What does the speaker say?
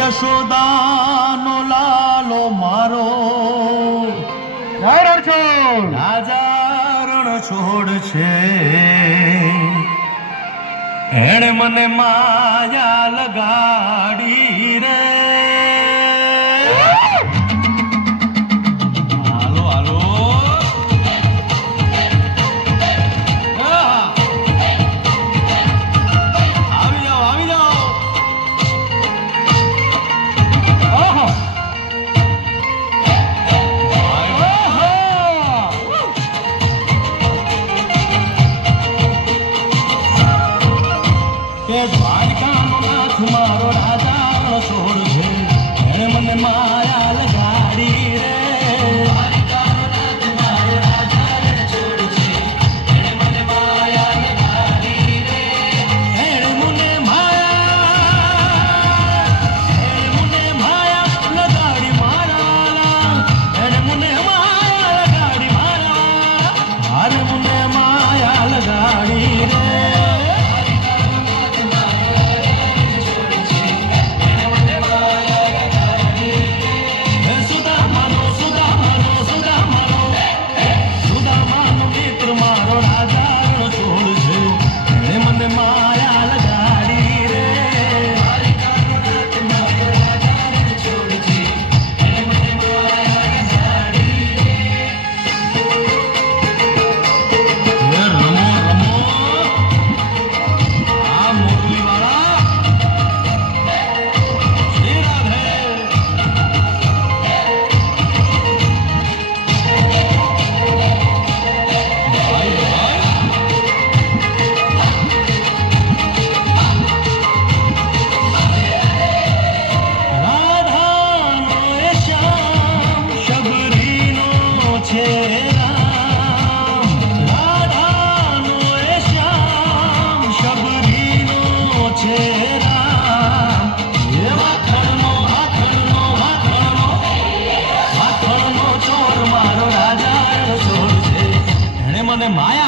યશોદાનો લાલો મારો રાજા રણ છોડ છે, એણે મને માયા લગાડી રે. હાલો હાલો આવી જાઓ આવી જાઓ. દ્વારકાનો નાથ મારો રાજા છોડ છે, એણે મને માયા લગાડી રે. દ્વારકાનો નાથ મારો રાજા છોડ છે, એણે મને માયા લગાડી રે. એણે મને માયા લગાડી મારા, એણે મને માયા લગાડી મારા, અરે મને માયા લગાડી રે. મને માયા